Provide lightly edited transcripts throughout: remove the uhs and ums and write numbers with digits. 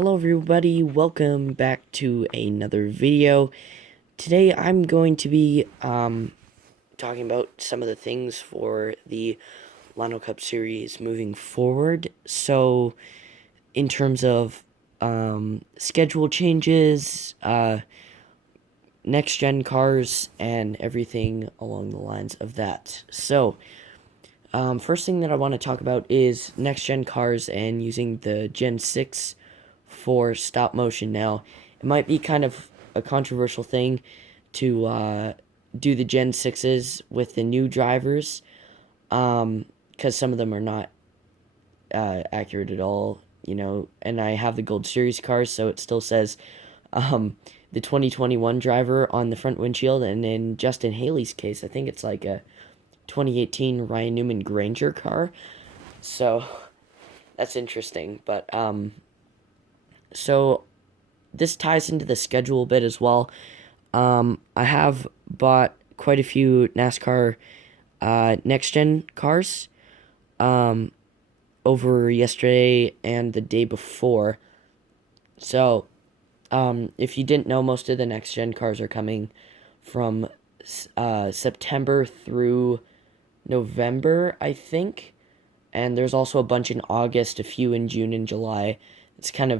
Hello everybody, welcome back to another video. Today I'm going to be talking about some of the things for the Lano Cup series moving forward. So in terms of schedule changes, next gen cars, and everything along the lines of that. So first thing that I want to talk about is next gen cars and using the Gen 6 for stop motion. Now, it might be kind of a controversial thing to do the Gen 6s with the new drivers, because some of them are not accurate at all, and I have the Gold Series cars, so it still says the 2021 driver on the front windshield, and in Justin Haley's case, I think it's like a 2018 Ryan Newman Granger car, so that's interesting, but so this ties into the schedule a bit as well. I have bought quite a few NASCAR next gen cars over yesterday and the day before. So if you didn't know, most of the next gen cars are coming from September through November, I think. And there's also a bunch in August, a few in June and July. It's kind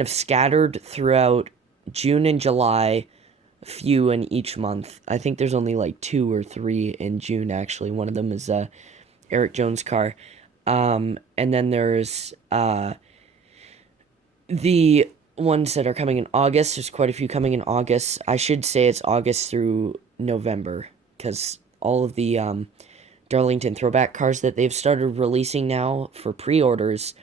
of scattered throughout June and July, a few in each month. I think there's only like 2 or 3 in June, actually. One of them is Eric Jones' car. And then there's the ones that are coming in August. There's quite a few coming in August. I should say it's August through November, because all of the Darlington throwback cars that they've started releasing now for pre-orders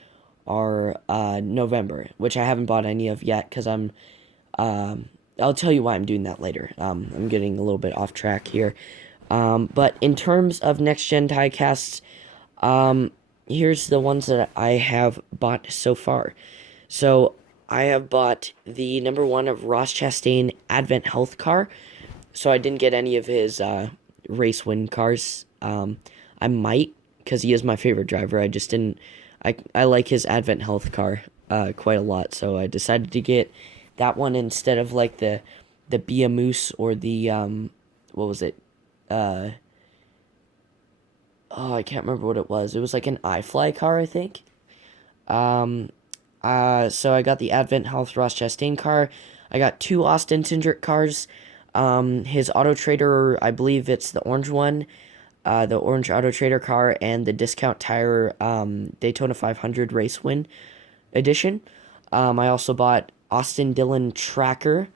are November, which I haven't bought any of yet, because I'll tell you why I'm doing that later. I'm getting a little bit off track here. But in terms of next-gen diecasts, here's the ones that I have bought so far. So I have bought the number 1 of Ross Chastain Advent Health car. So I didn't get any of his race win cars. I might, because he is my favorite driver. I just didn't. I like his Advent Health car quite a lot, so I decided to get that one instead of like the Bia Moose or the what was it? Oh, I can't remember what it was. It was like an iFly car, I think. So I got the Advent Health Ross Chastain car. I got 2 Austin Cindric cars. His Auto Trader, I believe it's the orange one. The orange Auto Trader car, and the Discount Tire Daytona 500 Race Win edition. I also bought Austin Dillon Tracker,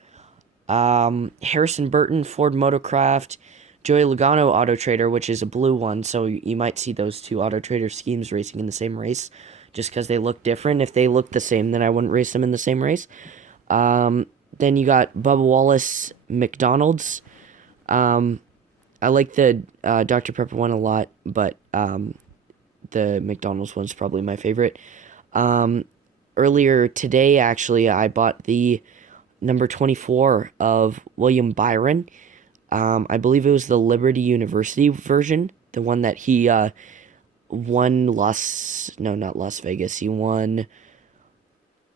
Harrison Burton Ford Motocraft, Joey Logano Auto Trader, which is a blue one, so you might see those 2 Auto Trader schemes racing in the same race, just because they look different. If they looked the same, then I wouldn't race them in the same race. Then you got Bubba Wallace McDonald's. I like the Dr. Pepper one a lot, but the McDonald's one's probably my favorite. Earlier today, actually, I bought the number 24 of William Byron. I believe it was the Liberty University version, the one that he won not Las Vegas. He won,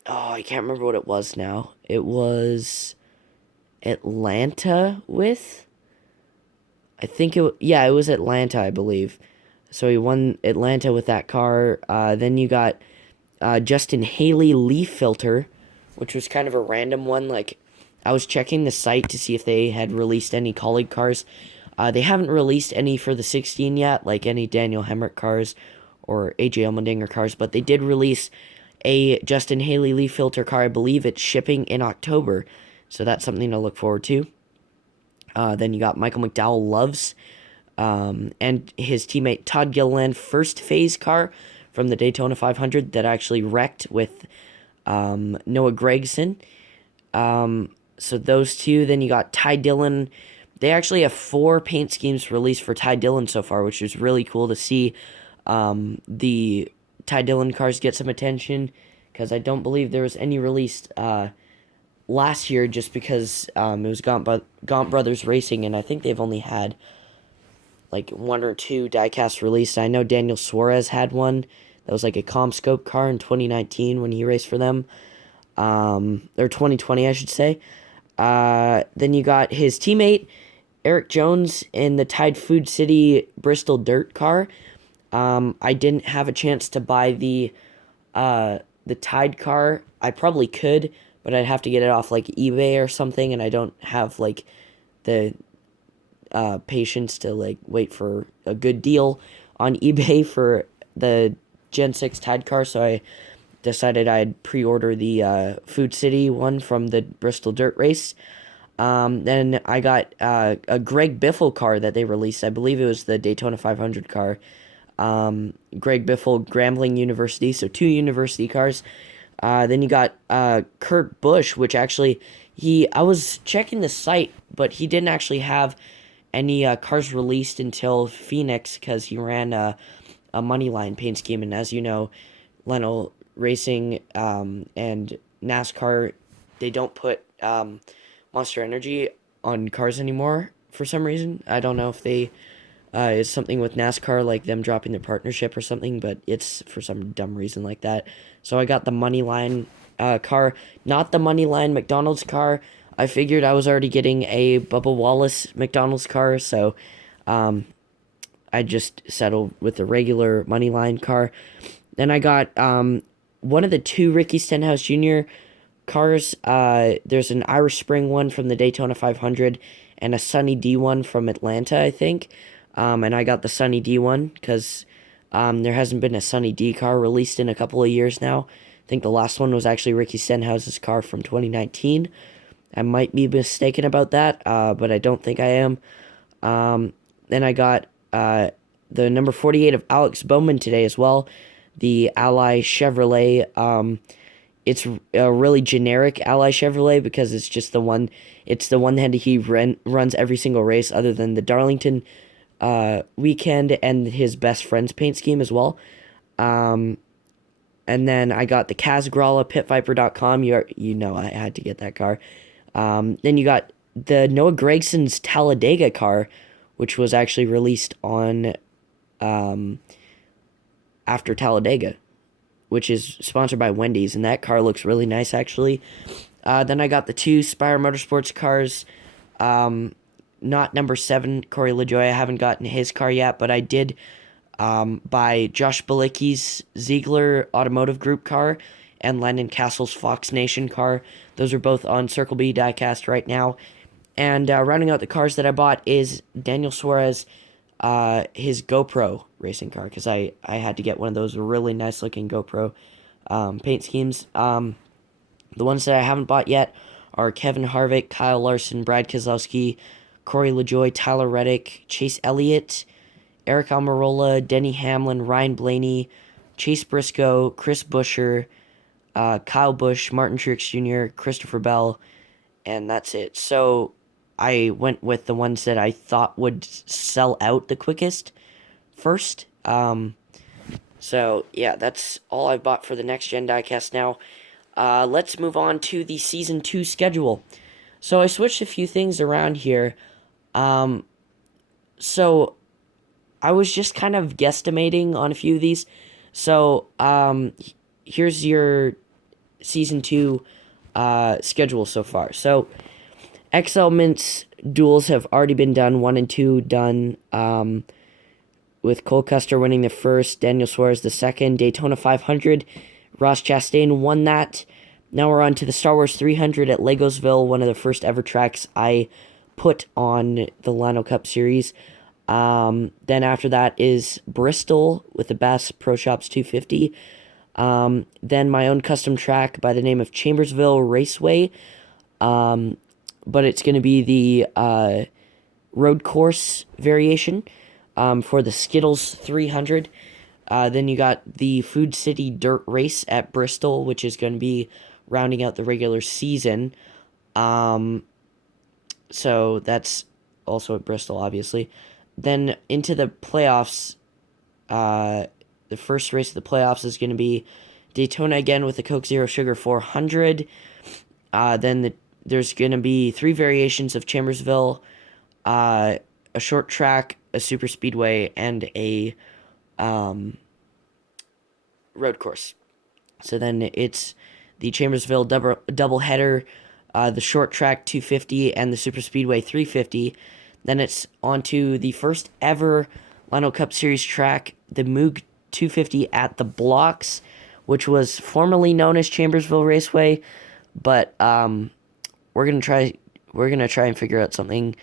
I can't remember what it was now. It was Atlanta with... it was Atlanta, I believe. So he won Atlanta with that car. Then you got Justin Haley leaf filter, which was kind of a random one. Like, I was checking the site to see if they had released any colleague cars. They haven't released any for the 16 yet, like any Daniel Hemrick cars or AJ Allmendinger cars, but they did release a Justin Haley leaf filter car. I believe it's shipping in October, so that's something to look forward to. Then you got Michael McDowell Loves, and his teammate Todd Gilliland first phase car from the Daytona 500 that actually wrecked with Noah Gragson. So those 2. Then you got Ty Dillon. They actually have 4 paint schemes released for Ty Dillon so far, which is really cool to see. The Ty Dillon cars get some attention, because I don't believe there was any released last year, just because it was Gaunt Brothers Racing, and I think they've only had like 1 or 2 diecast released. I know Daniel Suarez had one that was like a Comscope car in 2019 when he raced for them. or 2020, I should say. Then you got his teammate Eric Jones in the Tide Food City Bristol Dirt car. I didn't have a chance to buy the Tide car. I probably could, but I'd have to get it off like eBay or something, and I don't have like the patience to like wait for a good deal on eBay for the Gen 6 Tide car, so I decided I'd pre-order the Food City one from the Bristol Dirt Race. Then I got a Greg Biffle car that they released. I believe it was the Daytona 500 car. Greg Biffle, Grambling University, so two university cars. Then you got Kurt Busch, which actually I was checking the site, but he didn't actually have any cars released until Phoenix because he ran a money line paint scheme, and as you know, Lionel Racing and NASCAR, they don't put Monster Energy on cars anymore for some reason. I don't know if they it's something with NASCAR, like them dropping their partnership or something, but it's for some dumb reason like that. So I got the Moneyline car, not the Moneyline McDonald's car. I figured I was already getting a Bubba Wallace McDonald's car, so I just settled with the regular Moneyline car. Then I got one of the two Ricky Stenhouse Jr. cars. There's an Irish Spring one from the Daytona 500 and a Sunny D one from Atlanta, I think. And I got the Sunny D one because there hasn't been a Sunny D car released in a couple of years now. I think the last one was actually Ricky Stenhouse's car from 2019. I might be mistaken about that, but I don't think I am. Then I got the number 48 of Alex Bowman today as well, the Ally Chevrolet. It's a really generic Ally Chevrolet because it's just the one. It's the one that he runs every single race other than the Darlington weekend and his best friend's paint scheme as well. And then I got the Kaz Gralla pitviper.com. You know I had to get that car. Then you got the Noah Gregson's Talladega car, which was actually released on after Talladega, which is sponsored by Wendy's, and that car looks really nice actually. Then I got the two Spire Motorsports cars. Not number 7, Corey LaJoy. I haven't gotten his car yet, but I did buy Josh Balicki's Ziegler Automotive Group car and Landon Castle's Fox Nation car. Those are both on Circle B diecast right now. And rounding out the cars that I bought is Daniel Suarez, his GoPro racing car, because I had to get one of those really nice looking GoPro paint schemes. The ones that I haven't bought yet are Kevin Harvick, Kyle Larson, Brad Keselowski, Corey LaJoy, Tyler Reddick, Chase Elliott, Eric Almirola, Denny Hamlin, Ryan Blaney, Chase Briscoe, Chris Buescher, Kyle Busch, Martin Truex Jr., Christopher Bell, and that's it. So I went with the ones that I thought would sell out the quickest first. So yeah, that's all I've bought for the next gen diecast now. Let's move on to the Season 2 schedule. So I switched a few things around here. So I was just kind of guesstimating on a few of these. So here's your Season 2 schedule so far. So X Elements duels have already been done. 1 and 2 done. With Cole Custer winning the first, Daniel Suarez the second. Daytona 500, Ross Chastain won that. Now we're on to the Star Wars 300 at Legosville, one of the first ever tracks I put on the Lionel Cup Series. Then after that is Bristol with the Bass Pro Shops 250. Then my own custom track by the name of Chambersville Raceway. But it's going to be the road course variation for the Skittles 300. Then you got the Food City Dirt Race at Bristol, which is going to be rounding out the regular season. So that's also at Bristol, obviously. Then into the playoffs, the first race of the playoffs is going to be Daytona again with the Coke Zero Sugar 400. Then there's going to be 3 variations of Chambersville, a short track, a super speedway, and a road course. So then it's the Chambersville double header, the short track 250, and the Super Speedway 350. Then it's on to the first ever Lionel Cup Series track, the Moog 250 at the Blocks, which was formerly known as Chambersville Raceway, but we're gonna try and figure out something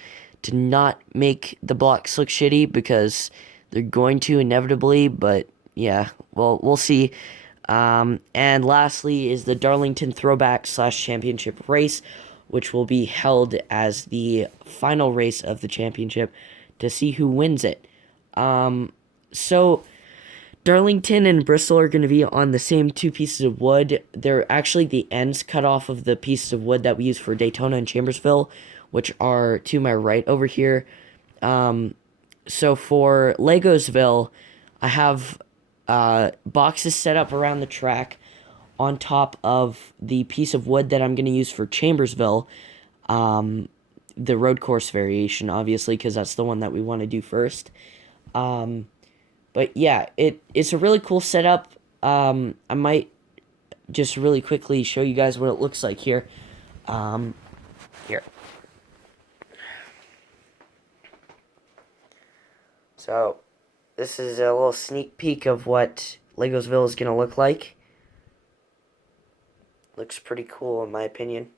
to not make the blocks look shitty, because they're going to inevitably. But yeah, well, we'll see. And lastly is the Darlington Throwback / Championship race, which will be held as the final race of the championship to see who wins it. So Darlington and Bristol are going to be on the same two pieces of wood. They're actually the ends cut off of the pieces of wood that we use for Daytona and Chambersville, which are to my right over here. So for Legosville, I have boxes set up around the track on top of the piece of wood that I'm going to use for Chambersville. The road course variation, obviously, because that's the one that we want to do first. But yeah, it's a really cool setup. I might just really quickly show you guys what it looks like here. Here. So, this is a little sneak peek of what Legosville is going to look like. Looks pretty cool in my opinion.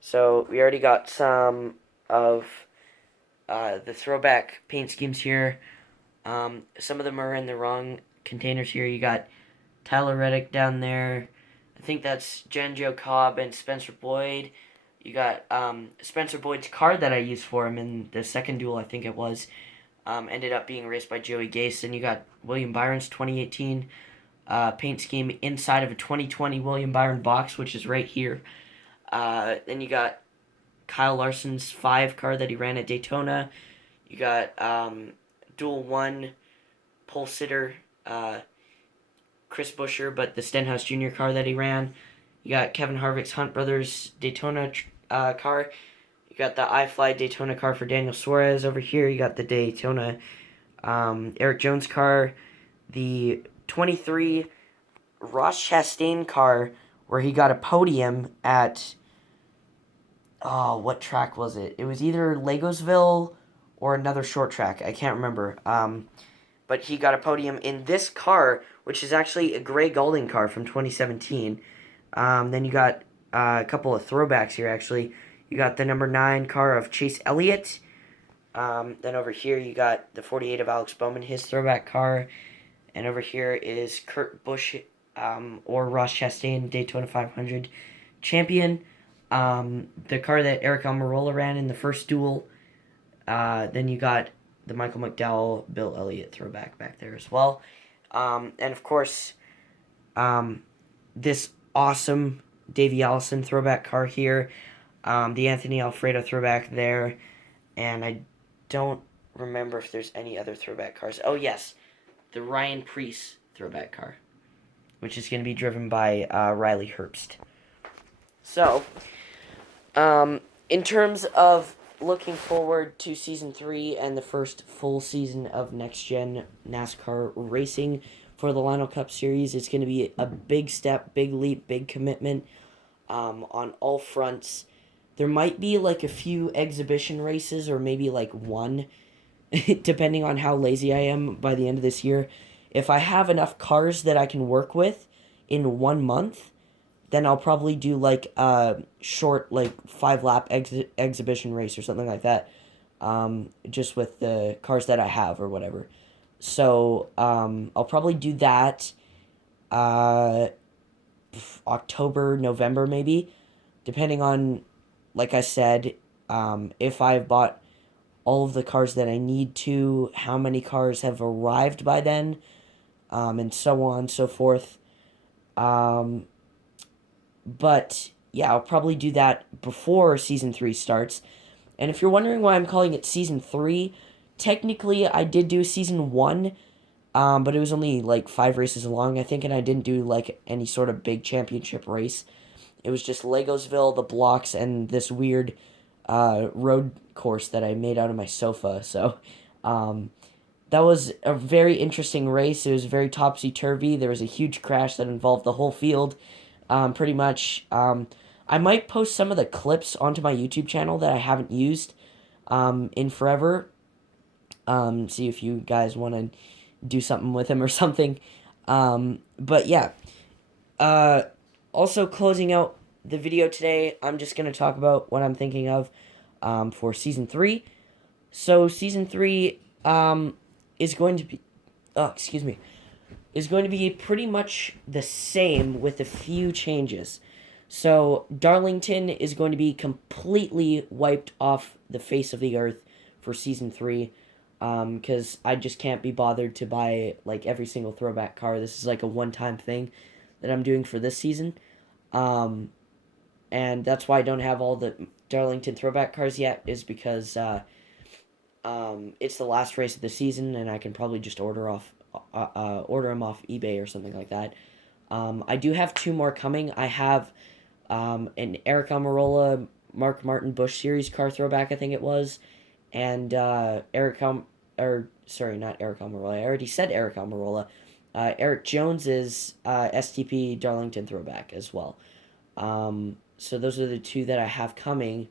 So, we already got some of the throwback paint schemes here. Some of them are in the wrong containers here. You got Tyler Reddick down there. I think that's Jen Joe Cobb and Spencer Boyd. You got Spencer Boyd's car that I used for him in the second duel, I think it was. Ended up being raced by Joey Gase. And you got William Byron's 2018 paint scheme inside of a 2020 William Byron box, which is right here. Then you got Kyle Larson's 5 car that he ran at Daytona. You got Duel 1 pole sitter Chris Buescher, but the Stenhouse Jr. car that he ran. You got Kevin Harvick's Hunt Brothers Daytona car. You got the iFly Daytona car for Daniel Suarez over here. You got the Daytona Eric Jones car. The 23 Ross Chastain car where he got a podium at... Oh, what track was it? It was either Legosville or another short track. I can't remember. But he got a podium in this car, which is actually a Gray Goulding car from 2017. Then you got a couple of throwbacks here, actually. You got the number 9 car of Chase Elliott. Then over here you got the 48 of Alex Bowman, his throwback car. And over here is Kurt Busch or Ross Chastain, Daytona 500 champion. The car that Eric Almirola ran in the first duel. Then you got the Michael McDowell, Bill Elliott throwback back there as well. And of course, this awesome Davey Allison throwback car here. The Anthony Alfredo throwback there. And I don't remember if there's any other throwback cars. Oh, yes. The Ryan Preece throwback car, which is going to be driven by Riley Herbst. So, in terms of looking forward to Season 3 and the first full season of next-gen NASCAR racing for the Lionel Cup Series, it's going to be a big step, big leap, big commitment on all fronts. There might be like a few exhibition races or maybe like one, depending on how lazy I am by the end of this year. If I have enough cars that I can work with in 1 month, then I'll probably do like a short, like 5-lap exhibition race or something like that, just with the cars that I have or whatever. So I'll probably do that October, November maybe, depending on, like I said, if I've bought all of the cars that I need to, how many cars have arrived by then, and so on and so forth. But yeah, I'll probably do that before Season 3 starts. And if you're wondering why I'm calling it Season 3, technically I did do Season 1, but it was only like 5 races long, I think, and I didn't do like any sort of big championship race. It was just Legosville, the blocks, and this weird road course that I made out of my sofa. So that was a very interesting race. It was very topsy turvy. There was a huge crash that involved the whole field, pretty much. I might post some of the clips onto my YouTube channel that I haven't used in forever. See if you guys want to do something with him or something. But yeah. Uh, Also, closing out the video today, I'm just going to talk about what I'm thinking of for season 3. So, season 3 is going to be. Oh, excuse me. Is going to be pretty much the same with a few changes. So, Darlington is going to be completely wiped off the face of the earth for season 3. Because I just can't be bothered to buy like every single throwback car. This is like a one-time thing that I'm doing for this season. Um, and that's why I don't have all the Darlington throwback cars yet, is because it's the last race of the season, and I can probably just order them off eBay or something like that. I do have 2 more coming. I have an Eric Almirola Mark Martin Busch Series car throwback, I think it was, and not Eric Almirola. I already said Eric Almirola. Eric Jones's STP Darlington throwback as well. So those are the 2 that I have coming.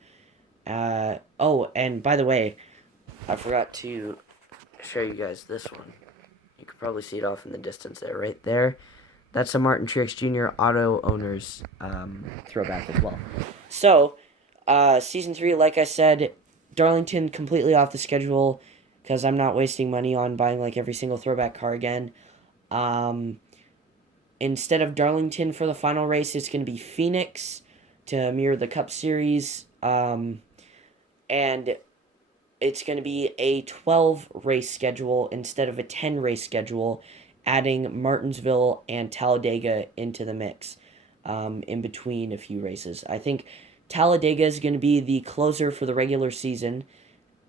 Oh, and by the way, I forgot to show you guys this one. You could probably see it off in the distance there, right there. That's a Martin Truex Jr. Auto Owners throwback as well. So, season 3, like I said, Darlington completely off the schedule because I'm not wasting money on buying like every single throwback car again. Instead of Darlington for the final race, it's going to be Phoenix to mirror the Cup Series. And it's going to be a 12 race schedule instead of a 10 race schedule, adding Martinsville and Talladega into the mix in between a few races. I think Talladega is going to be the closer for the regular season,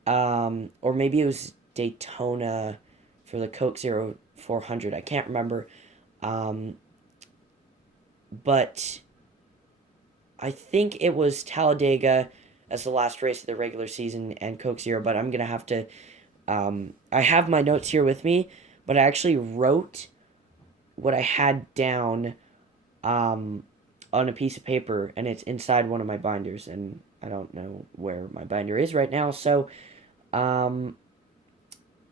or maybe it was Daytona for the Coke Zero 400. I can't remember. But I think it was Talladega as the last race of the regular season and Coke Zero, but I'm going to have to. I have my notes here with me, but I actually wrote what I had down on a piece of paper, and it's inside one of my binders, and I don't know where my binder is right now, so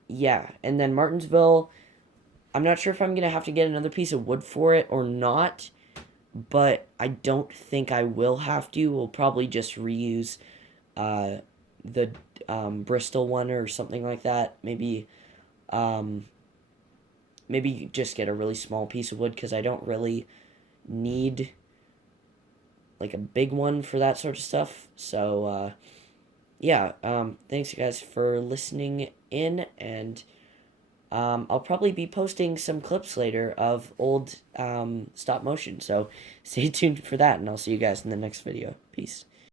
yeah. And then Martinsville, I'm not sure if I'm going to have to get another piece of wood for it or not, but I don't think I will have to. We'll probably just reuse the Bristol one or something like that. Maybe just get a really small piece of wood because I don't really need like a big one for that sort of stuff. So yeah, thanks guys for listening in, and I'll probably be posting some clips later of old stop motion. So stay tuned for that, and I'll see you guys in the next video. Peace.